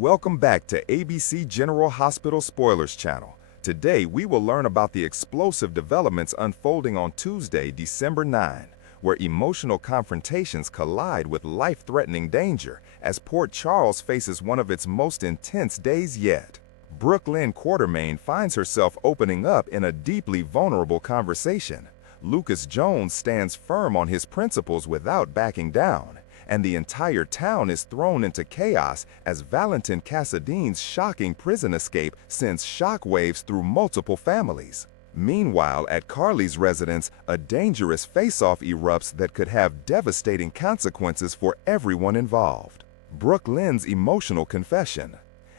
Welcome back to ABC General Hospital Spoilers channel. Today we will learn about the explosive developments unfolding on Tuesday, December 9, where emotional confrontations collide with life-threatening danger as Port Charles faces one of its most intense days yet. Brooklyn Quartermain finds herself opening up in a deeply vulnerable conversation. Lucas Jones stands firm on his principles without backing down, and the entire town is thrown into chaos as Valentin Cassadine's shocking prison escape sends shockwaves through multiple families. Meanwhile, at Carly's residence, a dangerous face-off erupts that could have devastating consequences for everyone involved. Brooklyn's emotional confession.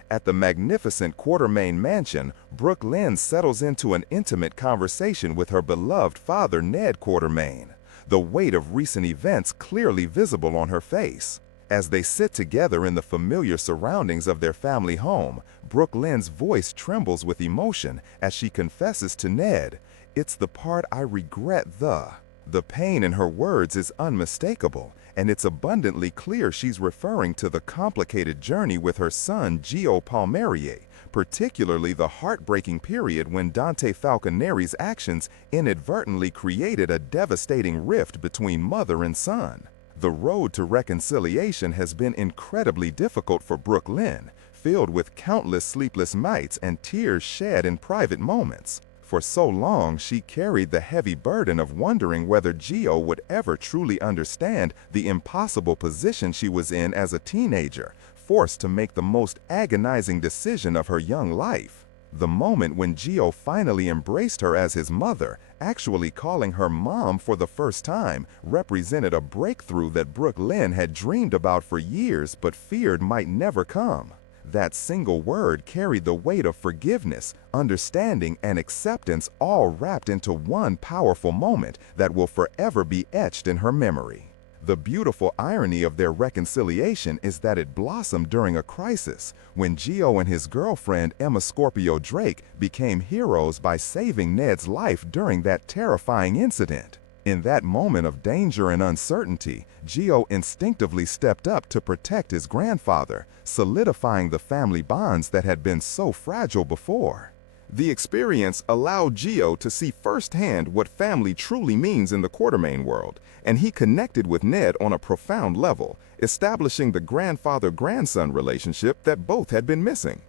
At the magnificent Quartermain mansion, Brooklyn settles into an intimate conversation with her beloved father, Ned Quartermain, the weight of recent events clearly visible on her face. As they sit together in the familiar surroundings of their family home, Brooklyn's voice trembles with emotion as she confesses to Ned, "It's the part I regret The pain in her words is unmistakable, and it's abundantly clear she's referring to the complicated journey with her son Gio Palmieri, particularly the heartbreaking period when Dante Falconeri's actions inadvertently created a devastating rift between mother and son. The road to reconciliation has been incredibly difficult for Brooklyn, filled with countless sleepless nights and tears shed in private moments. For so long, she carried the heavy burden of wondering whether Gio would ever truly understand the impossible position she was in as a teenager, forced to make the most agonizing decision of her young life. The moment when Gio finally embraced her as his mother, actually calling her mom for the first time, represented a breakthrough that Brooklyn had dreamed about for years but feared might never come. That single word carried the weight of forgiveness, understanding, and acceptance all wrapped into one powerful moment that will forever be etched in her memory. The beautiful irony of their reconciliation is that it blossomed during a crisis, when Gio and his girlfriend Emma Scorpio Drake became heroes by saving Ned's life during that terrifying incident. In that moment of danger and uncertainty, Gio instinctively stepped up to protect his grandfather, solidifying the family bonds that had been so fragile before. The experience allowed Gio to see firsthand what family truly means in the Quartermain world, and he connected with Ned on a profound level, establishing the grandfather-grandson relationship that both had been missing.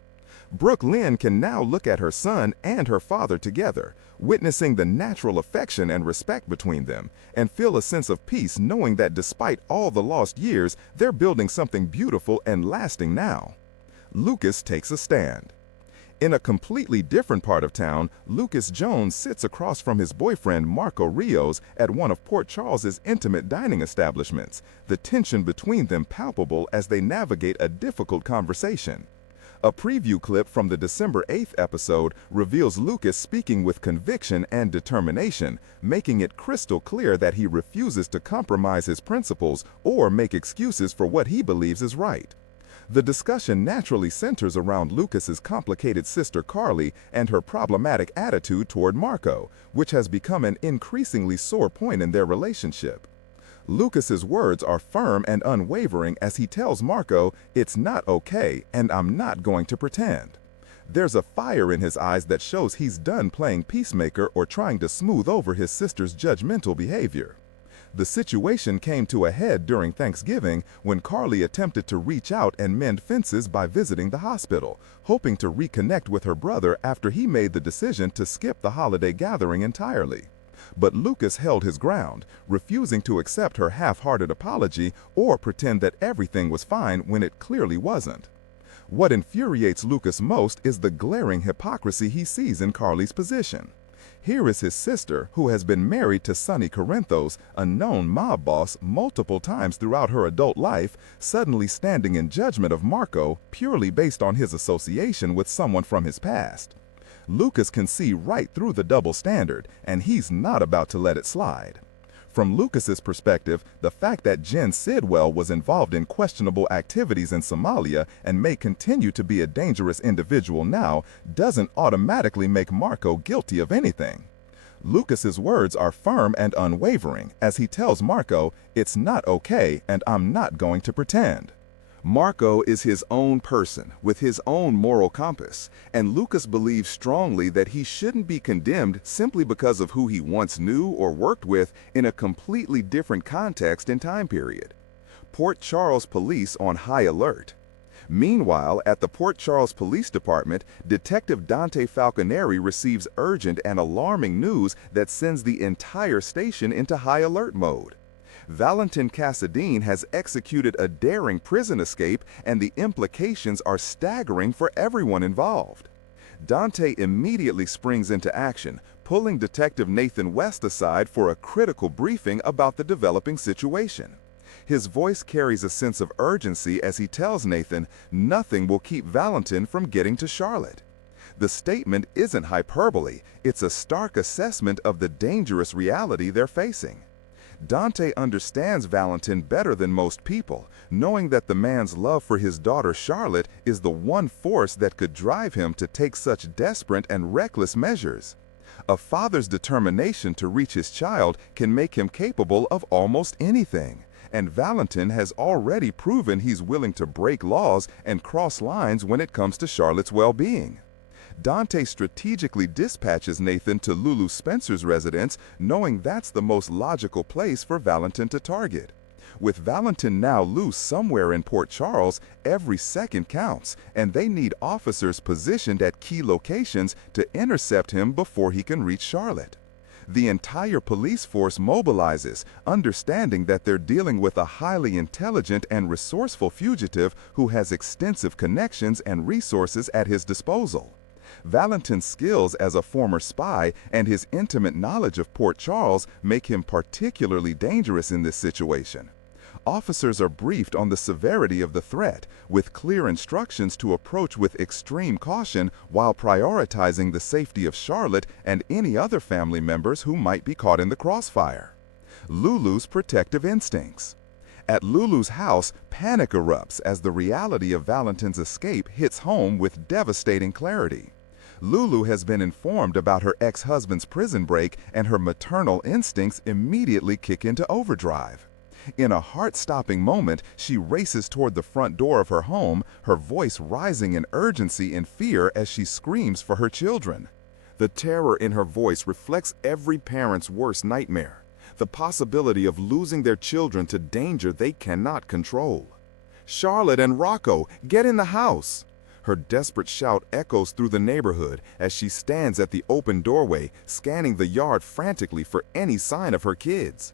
Brooklyn can now look at her son and her father together, witnessing the natural affection and respect between them, and feel a sense of peace knowing that despite all the lost years, they're building something beautiful and lasting now. Lucas takes a stand. In a completely different part of town, Lucas Jones sits across from his boyfriend Marco Rios at one of Port Charles's intimate dining establishments, the tension between them palpable as they navigate a difficult conversation. A preview clip from the December 8th episode reveals Lucas speaking with conviction and determination, making it crystal clear that he refuses to compromise his principles or make excuses for what he believes is right. The discussion naturally centers around Lucas's complicated sister Carly and her problematic attitude toward Marco, which has become an increasingly sore point in their relationship. Lucas's words are firm and unwavering as he tells Marco, "It's not okay, and I'm not going to pretend." There's a fire in his eyes that shows he's done playing peacemaker or trying to smooth over his sister's judgmental behavior. The situation came to a head during Thanksgiving when Carly attempted to reach out and mend fences by visiting the hospital, hoping to reconnect with her brother after he made the decision to skip the holiday gathering entirely. But Lucas held his ground, refusing to accept her half-hearted apology or pretend that everything was fine when it clearly wasn't. What infuriates Lucas most is the glaring hypocrisy he sees in Carly's position. Here is his sister, who has been married to Sonny Corinthos, a known mob boss, multiple times throughout her adult life, suddenly standing in judgment of Marco purely based on his association with someone from his past. Lucas can see right through the double standard, and he's not about to let it slide. From Lucas's perspective, the fact that Jen Sidwell was involved in questionable activities in Somalia and may continue to be a dangerous individual now doesn't automatically make Marco guilty of anything. Lucas's words are firm and unwavering as he tells Marco, "It's not okay, and I'm not going to pretend." Marco is his own person with his own moral compass, and Lucas believes strongly that he shouldn't be condemned simply because of who he once knew or worked with in a completely different context and time period. Port Charles police on high alert. Meanwhile, at the Port Charles Police Department, Detective Dante Falconeri receives urgent and alarming news that sends the entire station into high alert mode. Valentin Cassadine has executed a daring prison escape, and the implications are staggering for everyone involved. Dante immediately springs into action, pulling Detective Nathan West aside for a critical briefing about the developing situation. His voice carries a sense of urgency as he tells Nathan nothing will keep Valentin from getting to Charlotte. The statement isn't hyperbole, it's a stark assessment of the dangerous reality they're facing. Dante understands Valentin better than most people, knowing that the man's love for his daughter Charlotte is the one force that could drive him to take such desperate and reckless measures. A father's determination to reach his child can make him capable of almost anything, and Valentin has already proven he's willing to break laws and cross lines when it comes to Charlotte's well-being. Dante strategically dispatches Nathan to Lulu Spencer's residence, knowing that's the most logical place for Valentin to target. With Valentin now loose somewhere in Port Charles, every second counts, and they need officers positioned at key locations to intercept him before he can reach Charlotte. The entire police force mobilizes, understanding that they're dealing with a highly intelligent and resourceful fugitive who has extensive connections and resources at his disposal. Valentin's skills as a former spy and his intimate knowledge of Port Charles make him particularly dangerous in this situation. Officers are briefed on the severity of the threat, with clear instructions to approach with extreme caution while prioritizing the safety of Charlotte and any other family members who might be caught in the crossfire. Lulu's protective instincts. At Lulu's house, panic erupts as the reality of Valentin's escape hits home with devastating clarity. Lulu has been informed about her ex-husband's prison break, and her maternal instincts immediately kick into overdrive. In a heart-stopping moment, she races toward the front door of her home, her voice rising in urgency and fear as she screams for her children. The terror in her voice reflects every parent's worst nightmare, the possibility of losing their children to danger they cannot control. "Charlotte and Rocco, get in the house!" Her desperate shout echoes through the neighborhood as she stands at the open doorway, scanning the yard frantically for any sign of her kids.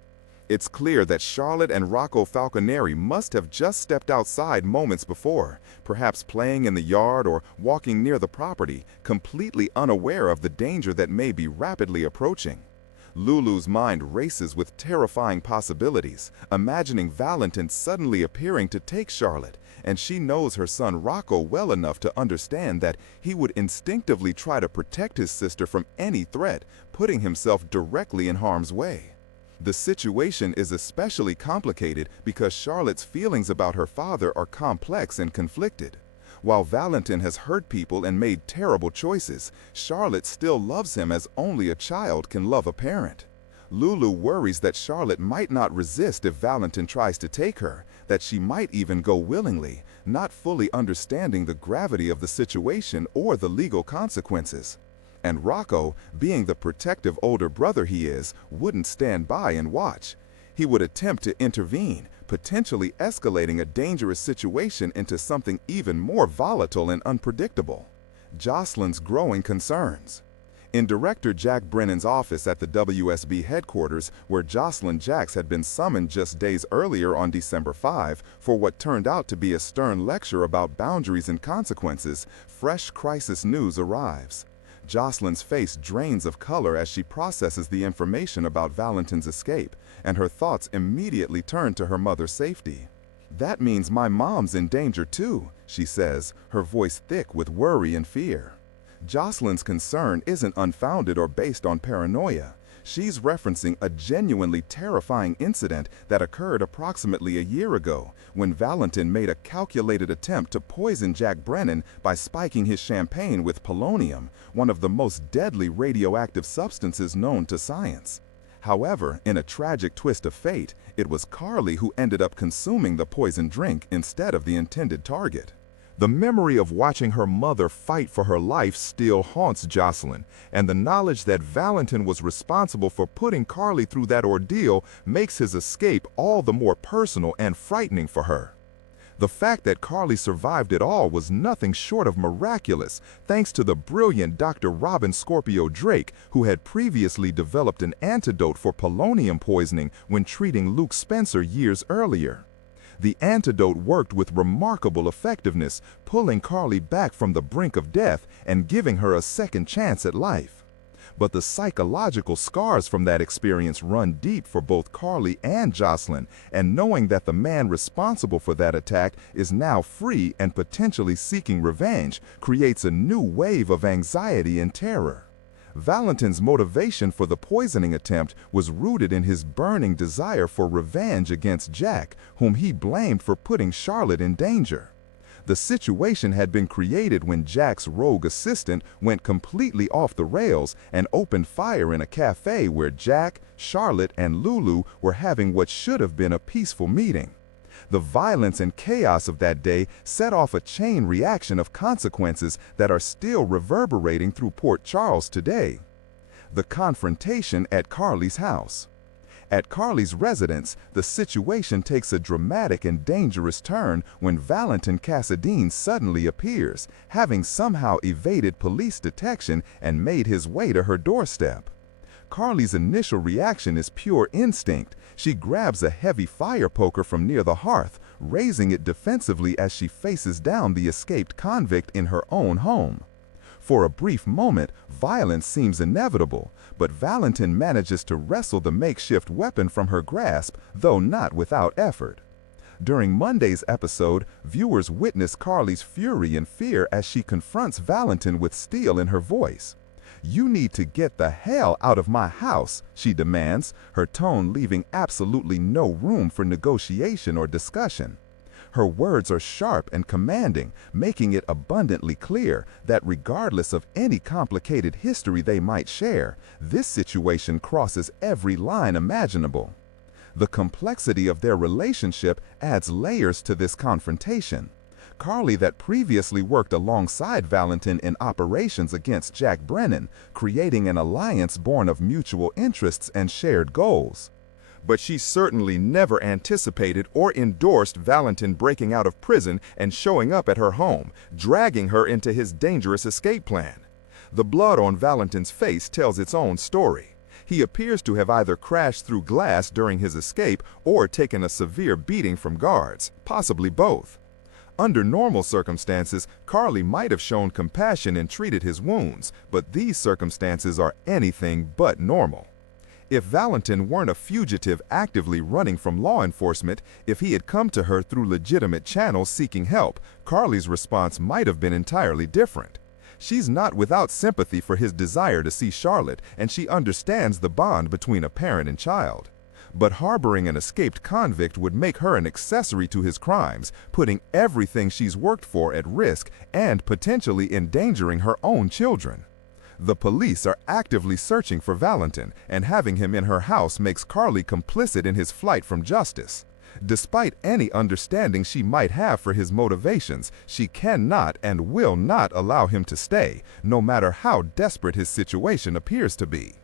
It's clear that Charlotte and Rocco Falconeri must have just stepped outside moments before, perhaps playing in the yard or walking near the property, completely unaware of the danger that may be rapidly approaching. Lulu's mind races with terrifying possibilities, imagining Valentin suddenly appearing to take Charlotte, and she knows her son Rocco well enough to understand that he would instinctively try to protect his sister from any threat, putting himself directly in harm's way. The situation is especially complicated because Charlotte's feelings about her father are complex and conflicted. While Valentin has hurt people and made terrible choices, Charlotte still loves him as only a child can love a parent. Lulu worries that Charlotte might not resist if Valentin tries to take her, that she might even go willingly, not fully understanding the gravity of the situation or the legal consequences. And Rocco, being the protective older brother he is, wouldn't stand by and watch. He would attempt to intervene, potentially escalating a dangerous situation into something even more volatile and unpredictable. Jocelyn's growing concerns. In Director Jack Brennan's office at the WSB headquarters, where Jocelyn Jacks had been summoned just days earlier on December 5 for what turned out to be a stern lecture about boundaries and consequences, fresh crisis news arrives. Jocelyn's face drains of color as she processes the information about Valentin's escape, and her thoughts immediately turn to her mother's safety. "That means my mom's in danger too," she says, her voice thick with worry and fear. Jocelyn's concern isn't unfounded or based on paranoia. She's referencing a genuinely terrifying incident that occurred approximately a year ago, when Valentin made a calculated attempt to poison Jack Brennan by spiking his champagne with polonium, one of the most deadly radioactive substances known to science. However, in a tragic twist of fate, it was Carly who ended up consuming the poisoned drink instead of the intended target. The memory of watching her mother fight for her life still haunts Jocelyn, and the knowledge that Valentin was responsible for putting Carly through that ordeal makes his escape all the more personal and frightening for her. The fact that Carly survived it all was nothing short of miraculous, thanks to the brilliant Dr. Robin Scorpio Drake, who had previously developed an antidote for polonium poisoning when treating Luke Spencer years earlier. The antidote worked with remarkable effectiveness, pulling Carly back from the brink of death and giving her a second chance at life. But the psychological scars from that experience run deep for both Carly and Jocelyn, and knowing that the man responsible for that attack is now free and potentially seeking revenge creates a new wave of anxiety and terror. Valentin's motivation for the poisoning attempt was rooted in his burning desire for revenge against Jack, whom he blamed for putting Charlotte in danger. The situation had been created when Jack's rogue assistant went completely off the rails and opened fire in a cafe where Jack, Charlotte, and Lulu were having what should have been a peaceful meeting. The violence and chaos of that day set off a chain reaction of consequences that are still reverberating through Port Charles today. The confrontation at Carly's house. At Carly's residence, the situation takes a dramatic and dangerous turn when Valentin Cassadine suddenly appears, having somehow evaded police detection and made his way to her doorstep. Carly's initial reaction is pure instinct. She grabs a heavy fire poker from near the hearth, raising it defensively as she faces down the escaped convict in her own home. For a brief moment, violence seems inevitable, but Valentin manages to wrestle the makeshift weapon from her grasp, though not without effort. During Monday's episode, viewers witness Carly's fury and fear as she confronts Valentin with steel in her voice. "You need to get the hell out of my house," she demands, her tone leaving absolutely no room for negotiation or discussion. Her words are sharp and commanding, making it abundantly clear that regardless of any complicated history they might share, this situation crosses every line imaginable. The complexity of their relationship adds layers to this confrontation. Carly, that previously worked alongside Valentin in operations against Jack Brennan, creating an alliance born of mutual interests and shared goals. But she certainly never anticipated or endorsed Valentin breaking out of prison and showing up at her home, dragging her into his dangerous escape plan. The blood on Valentin's face tells its own story. He appears to have either crashed through glass during his escape or taken a severe beating from guards, possibly both. Under normal circumstances, Carly might have shown compassion and treated his wounds, but these circumstances are anything but normal. If Valentin weren't a fugitive actively running from law enforcement, if he had come to her through legitimate channels seeking help, Carly's response might have been entirely different. She's not without sympathy for his desire to see Charlotte, and she understands the bond between a parent and child. But harboring an escaped convict would make her an accessory to his crimes, putting everything she's worked for at risk and potentially endangering her own children. The police are actively searching for Valentin, and having him in her house makes Carly complicit in his flight from justice. Despite any understanding she might have for his motivations, she cannot and will not allow him to stay, no matter how desperate his situation appears to be.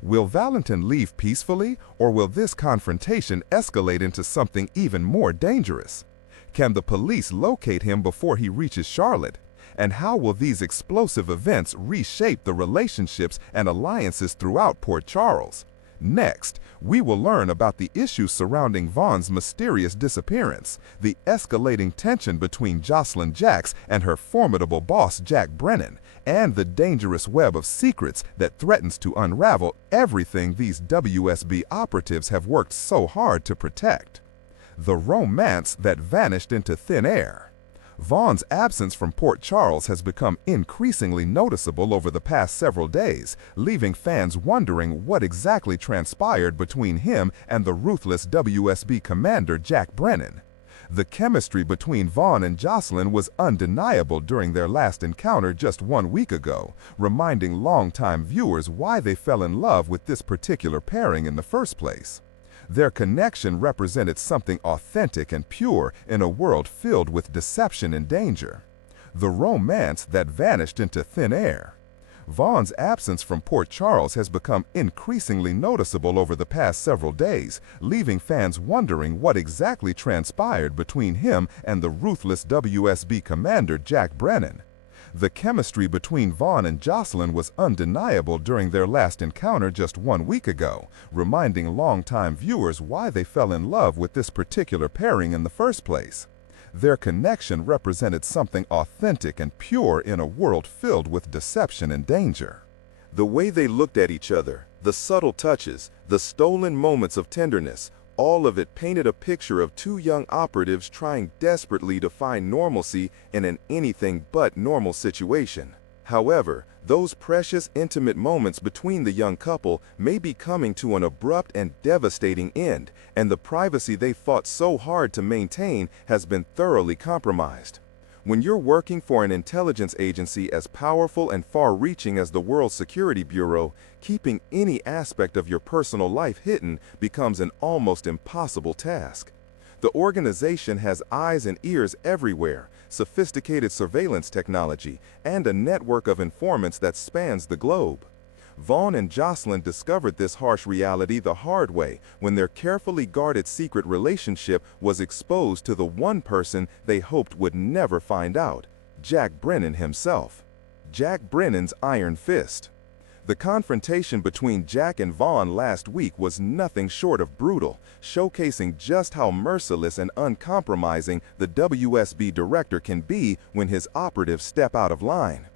Will Valentin leave peacefully, or will this confrontation escalate into something even more dangerous? Can the police locate him before he reaches Charlotte? And how will these explosive events reshape the relationships and alliances throughout Port Charles? Next, we will learn about the issues surrounding Vaughn's mysterious disappearance, the escalating tension between Jocelyn Jacks and her formidable boss Jack Brennan, and the dangerous web of secrets that threatens to unravel everything these WSB operatives have worked so hard to protect. The romance that vanished into thin air. Vaughn's absence from Port Charles has become increasingly noticeable over the past several days, leaving fans wondering what exactly transpired between him and the ruthless WSB commander Jack Brennan. The chemistry between Vaughn and Jocelyn was undeniable during their last encounter just 1 week ago, reminding longtime viewers why they fell in love with this particular pairing in the first place. Their connection represented something authentic and pure in a world filled with deception and danger. The romance that vanished into thin air. Vaughn's absence from Port Charles has become increasingly noticeable over the past several days, leaving fans wondering what exactly transpired between him and the ruthless WSB commander Jack Brennan. The chemistry between Vaughn and Jocelyn was undeniable during their last encounter just 1 week ago, reminding longtime viewers why they fell in love with this particular pairing in the first place. Their connection represented something authentic and pure in a world filled with deception and danger. The way they looked at each other, the subtle touches, the stolen moments of tenderness, all of it painted a picture of two young operatives trying desperately to find normalcy in an anything but normal situation. However, those precious, intimate moments between the young couple may be coming to an abrupt and devastating end, and the privacy they fought so hard to maintain has been thoroughly compromised. When you're working for an intelligence agency as powerful and far-reaching as the World Security Bureau, keeping any aspect of your personal life hidden becomes an almost impossible task. The organization has eyes and ears everywhere, sophisticated surveillance technology, and a network of informants that spans the globe. Vaughn and Jocelyn discovered this harsh reality the hard way when their carefully guarded secret relationship was exposed to the one person they hoped would never find out, Jack Brennan himself. Jack Brennan's iron fist. The confrontation between Jack and Vaughn last week was nothing short of brutal, showcasing just how merciless and uncompromising the WSB director can be when his operatives step out of line.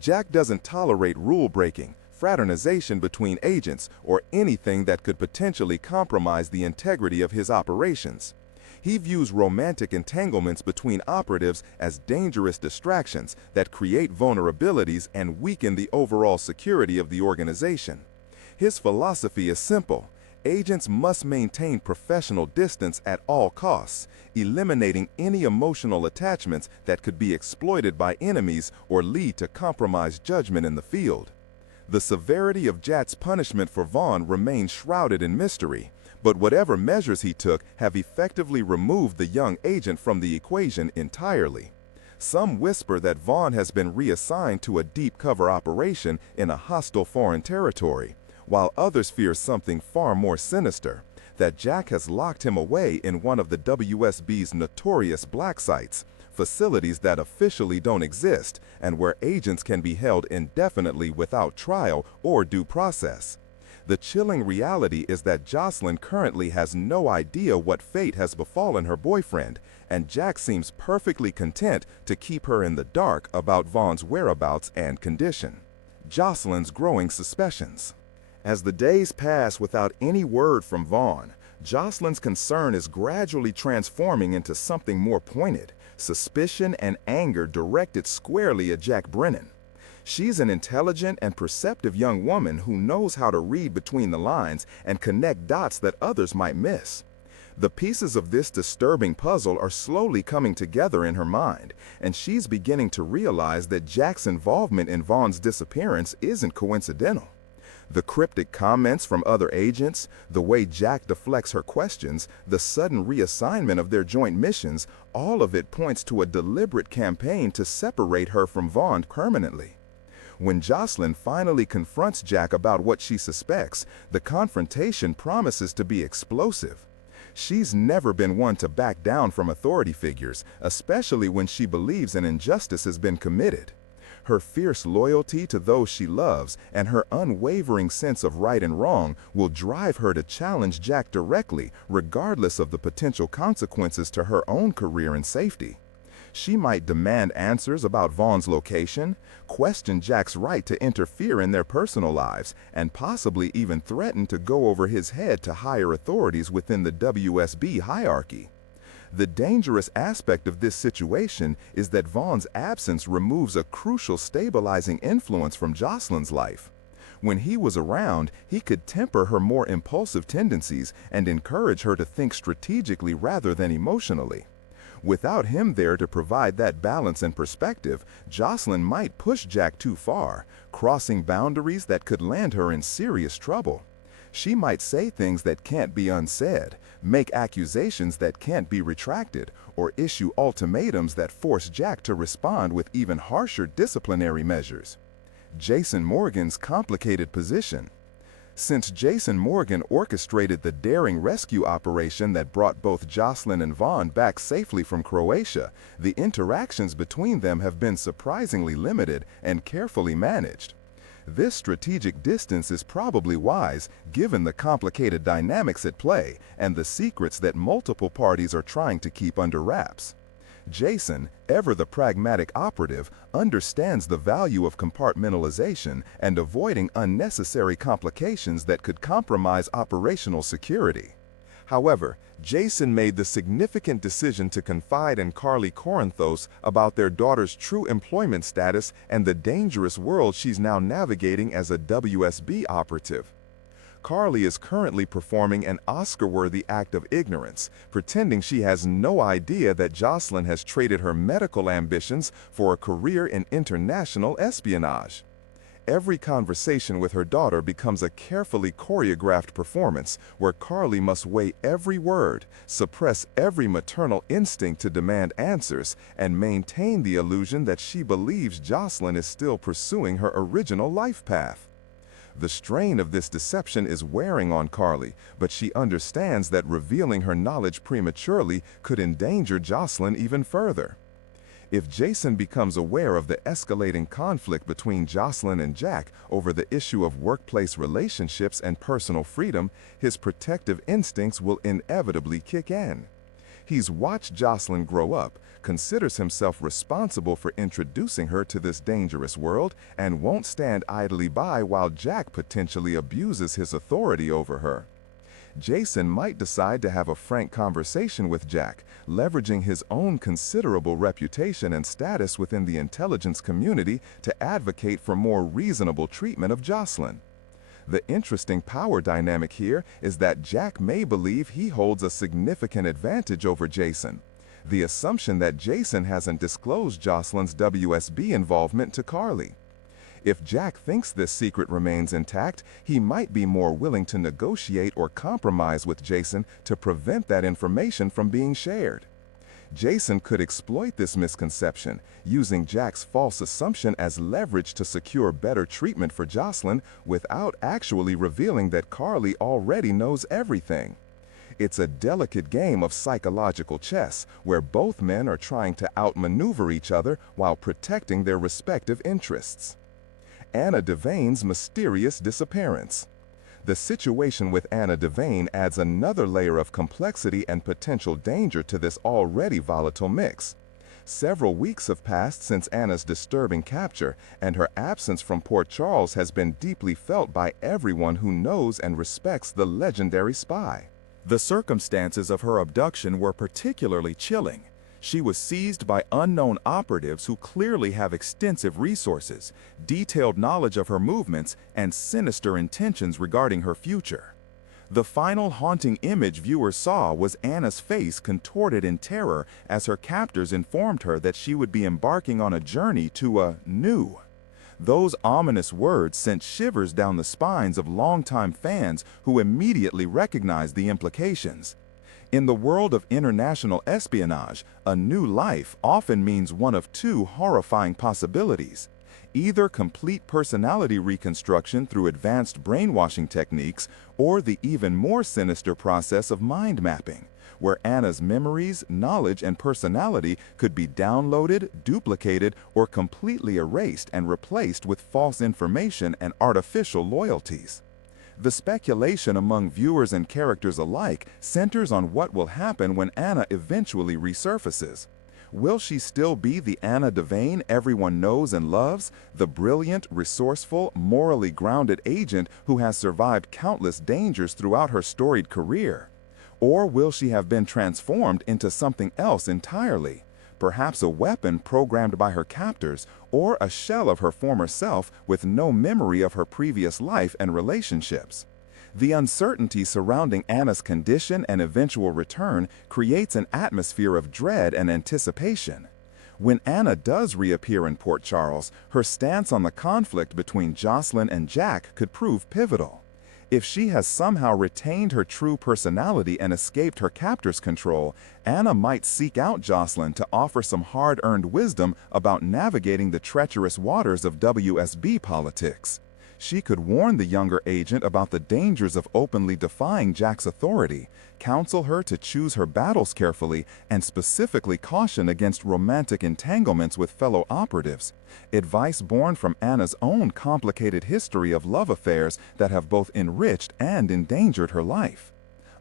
Jack doesn't tolerate rule-breaking, fraternization between agents, or anything that could potentially compromise the integrity of his operations. He views romantic entanglements between operatives as dangerous distractions that create vulnerabilities and weaken the overall security of the organization. His philosophy is simple. Agents must maintain professional distance at all costs, eliminating any emotional attachments that could be exploited by enemies or lead to compromised judgment in the field. The severity of Jack's punishment for Vaughn remains shrouded in mystery, but whatever measures he took have effectively removed the young agent from the equation entirely. Some whisper that Vaughn has been reassigned to a deep cover operation in a hostile foreign territory, while others fear something far more sinister, that Jack has locked him away in one of the WSB's notorious black sites, facilities that officially don't exist and where agents can be held indefinitely without trial or due process. The chilling reality is that Jocelyn currently has no idea what fate has befallen her boyfriend, and Jack seems perfectly content to keep her in the dark about Vaughn's whereabouts and condition. Jocelyn's growing suspicions. As the days pass without any word from Vaughn, Jocelyn's concern is gradually transforming into something more pointed, suspicion and anger directed squarely at Jack Brennan. She's an intelligent and perceptive young woman who knows how to read between the lines and connect dots that others might miss. The pieces of this disturbing puzzle are slowly coming together in her mind, and she's beginning to realize that Jack's involvement in Vaughn's disappearance isn't coincidental. The cryptic comments from other agents, the way Jack deflects her questions, the sudden reassignment of their joint missions, all of it points to a deliberate campaign to separate her from Vaughn permanently. When Jocelyn finally confronts Jack about what she suspects, the confrontation promises to be explosive. She's never been one to back down from authority figures, especially when she believes an injustice has been committed. Her fierce loyalty to those she loves and her unwavering sense of right and wrong will drive her to challenge Jack directly, regardless of the potential consequences to her own career and safety. She might demand answers about Vaughn's location, question Jack's right to interfere in their personal lives, and possibly even threaten to go over his head to higher authorities within the WSB hierarchy. The dangerous aspect of this situation is that Vaughn's absence removes a crucial stabilizing influence from Jocelyn's life. When he was around, he could temper her more impulsive tendencies and encourage her to think strategically rather than emotionally. Without him there to provide that balance and perspective, Jocelyn might push Jack too far, crossing boundaries that could land her in serious trouble. She might say things that can't be unsaid, make accusations that can't be retracted, or issue ultimatums that force Jack to respond with even harsher disciplinary measures. Jason Morgan's complicated position. Since Jason Morgan orchestrated the daring rescue operation that brought both Jocelyn and Vaughn back safely from Croatia, the interactions between them have been surprisingly limited and carefully managed. This strategic distance is probably wise, given the complicated dynamics at play and the secrets that multiple parties are trying to keep under wraps. Jason, ever the pragmatic operative, understands the value of compartmentalization and avoiding unnecessary complications that could compromise operational security. However, Jason made the significant decision to confide in Carly Corinthos about their daughter's true employment status and the dangerous world she's now navigating as a WSB operative. Carly is currently performing an Oscar-worthy act of ignorance, pretending she has no idea that Jocelyn has traded her medical ambitions for a career in international espionage. Every conversation with her daughter becomes a carefully choreographed performance where Carly must weigh every word, suppress every maternal instinct to demand answers, and maintain the illusion that she believes Jocelyn is still pursuing her original life path. The strain of this deception is wearing on Carly, but she understands that revealing her knowledge prematurely could endanger Jocelyn even further. If Jason becomes aware of the escalating conflict between Jocelyn and Jack over the issue of workplace relationships and personal freedom, his protective instincts will inevitably kick in. He's watched Jocelyn grow up, considers himself responsible for introducing her to this dangerous world, and won't stand idly by while Jack potentially abuses his authority over her. Jason might decide to have a frank conversation with Jack, leveraging his own considerable reputation and status within the intelligence community to advocate for more reasonable treatment of Jocelyn. The interesting power dynamic here is that Jack may believe he holds a significant advantage over Jason. The assumption that Jason hasn't disclosed Jocelyn's WSB involvement to Carly. If Jack thinks this secret remains intact, he might be more willing to negotiate or compromise with Jason to prevent that information from being shared. Jason could exploit this misconception, using Jack's false assumption as leverage to secure better treatment for Jocelyn without actually revealing that Carly already knows everything. It's a delicate game of psychological chess, where both men are trying to outmaneuver each other while protecting their respective interests. Anna Devane's mysterious disappearance. The situation with Anna Devane adds another layer of complexity and potential danger to this already volatile mix. Several weeks have passed since Anna's disturbing capture, and her absence from Port Charles has been deeply felt by everyone who knows and respects the legendary spy. The circumstances of her abduction were particularly chilling. She was seized by unknown operatives who clearly have extensive resources, detailed knowledge of her movements, and sinister intentions regarding her future. The final haunting image viewers saw was Anna's face contorted in terror as her captors informed her that she would be embarking on a journey to a new. Those ominous words sent shivers down the spines of longtime fans who immediately recognized the implications. In the world of international espionage, a new life often means one of two horrifying possibilities. Either complete personality reconstruction through advanced brainwashing techniques, or the even more sinister process of mind mapping, where Anna's memories, knowledge, and personality could be downloaded, duplicated, or completely erased and replaced with false information and artificial loyalties. The speculation among viewers and characters alike centers on what will happen when Anna eventually resurfaces. Will she still be the Anna Devane everyone knows and loves, the brilliant, resourceful, morally grounded agent who has survived countless dangers throughout her storied career? Or will she have been transformed into something else entirely? Perhaps a weapon programmed by her captors, or a shell of her former self with no memory of her previous life and relationships. The uncertainty surrounding Anna's condition and eventual return creates an atmosphere of dread and anticipation. When Anna does reappear in Port Charles, her stance on the conflict between Jocelyn and Jack could prove pivotal. If she has somehow retained her true personality and escaped her captor's control, Anna might seek out Jocelyn to offer some hard-earned wisdom about navigating the treacherous waters of WSB politics. She could warn the younger agent about the dangers of openly defying Jack's authority, counsel her to choose her battles carefully, and specifically caution against romantic entanglements with fellow operatives. Advice born from Anna's own complicated history of love affairs that have both enriched and endangered her life.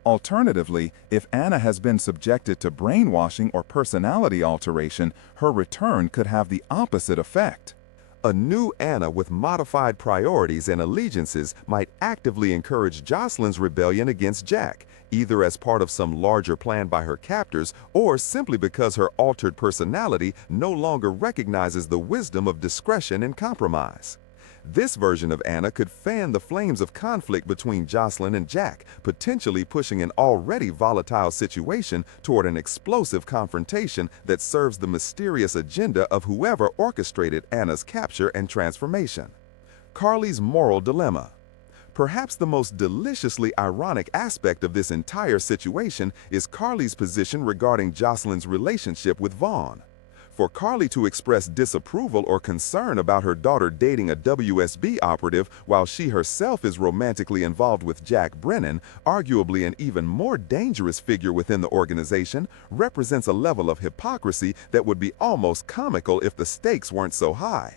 Alternatively, if Anna has been subjected to brainwashing or personality alteration, her return could have the opposite effect. A new Anna with modified priorities and allegiances might actively encourage Jocelyn's rebellion against Jack, either as part of some larger plan by her captors or simply because her altered personality no longer recognizes the wisdom of discretion and compromise. This version of Anna could fan the flames of conflict between Jocelyn and Jack, potentially pushing an already volatile situation toward an explosive confrontation that serves the mysterious agenda of whoever orchestrated Anna's capture and transformation. Carly's moral dilemma. Perhaps the most deliciously ironic aspect of this entire situation is Carly's position regarding Jocelyn's relationship with Vaughn. For Carly to express disapproval or concern about her daughter dating a WSB operative while she herself is romantically involved with Jack Brennan, arguably an even more dangerous figure within the organization, represents a level of hypocrisy that would be almost comical if the stakes weren't so high.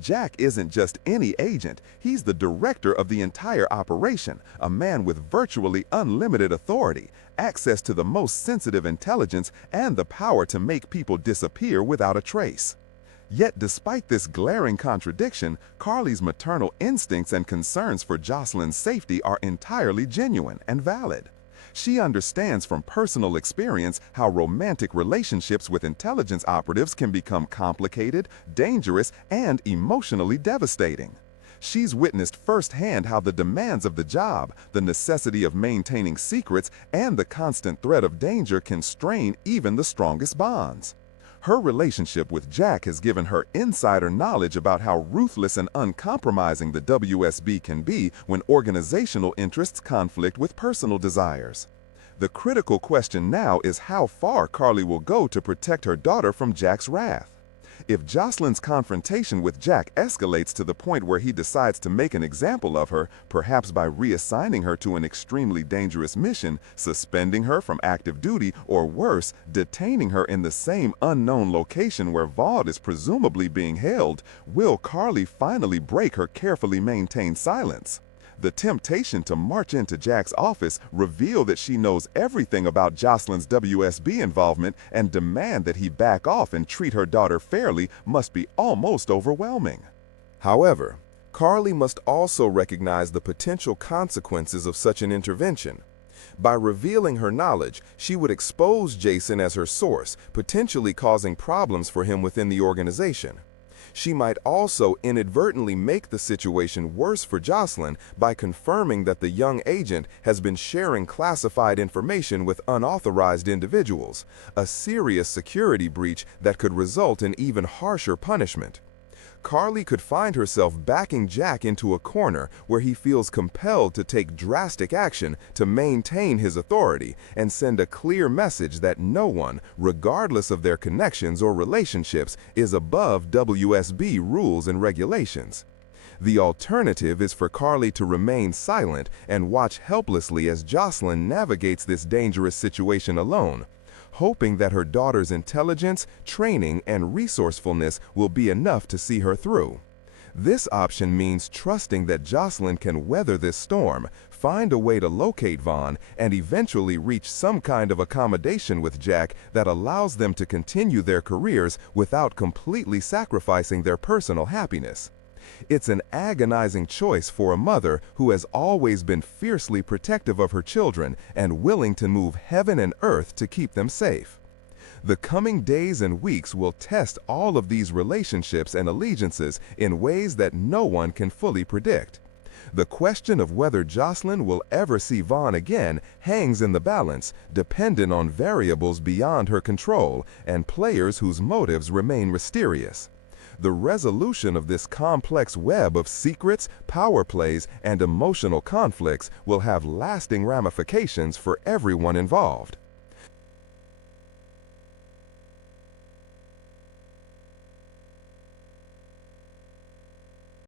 Jack isn't just any agent, he's the director of the entire operation, a man with virtually unlimited authority, access to the most sensitive intelligence, and the power to make people disappear without a trace. Yet despite this glaring contradiction, Carly's maternal instincts and concerns for Jocelyn's safety are entirely genuine and valid. She understands from personal experience how romantic relationships with intelligence operatives can become complicated, dangerous, and emotionally devastating. She's witnessed firsthand how the demands of the job, the necessity of maintaining secrets, and the constant threat of danger can strain even the strongest bonds. Her relationship with Jack has given her insider knowledge about how ruthless and uncompromising the WSB can be when organizational interests conflict with personal desires. The critical question now is how far Carly will go to protect her daughter from Jack's wrath. If Jocelyn's confrontation with Jack escalates to the point where he decides to make an example of her, perhaps by reassigning her to an extremely dangerous mission, suspending her from active duty, or worse, detaining her in the same unknown location where Vaughn is presumably being held, will Carly finally break her carefully maintained silence? The temptation to march into Jack's office, reveal that she knows everything about Jocelyn's WSB involvement, and demand that he back off and treat her daughter fairly must be almost overwhelming. However, Carly must also recognize the potential consequences of such an intervention. By revealing her knowledge, she would expose Jason as her source, potentially causing problems for him within the organization. She might also inadvertently make the situation worse for Jocelyn by confirming that the young agent has been sharing classified information with unauthorized individuals, a serious security breach that could result in even harsher punishment. Carly could find herself backing Jack into a corner where he feels compelled to take drastic action to maintain his authority and send a clear message that no one, regardless of their connections or relationships, is above WSB rules and regulations. The alternative is for Carly to remain silent and watch helplessly as Jocelyn navigates this dangerous situation alone, hoping that her daughter's intelligence, training, and resourcefulness will be enough to see her through. This option means trusting that Jocelyn can weather this storm, find a way to locate Vaughn, and eventually reach some kind of accommodation with Jack that allows them to continue their careers without completely sacrificing their personal happiness. It's an agonizing choice for a mother who has always been fiercely protective of her children and willing to move heaven and earth to keep them safe. The coming days and weeks will test all of these relationships and allegiances in ways that no one can fully predict. The question of whether Jocelyn will ever see Vaughn again hangs in the balance, dependent on variables beyond her control and players whose motives remain mysterious. The resolution of this complex web of secrets, power plays, and emotional conflicts will have lasting ramifications for everyone involved.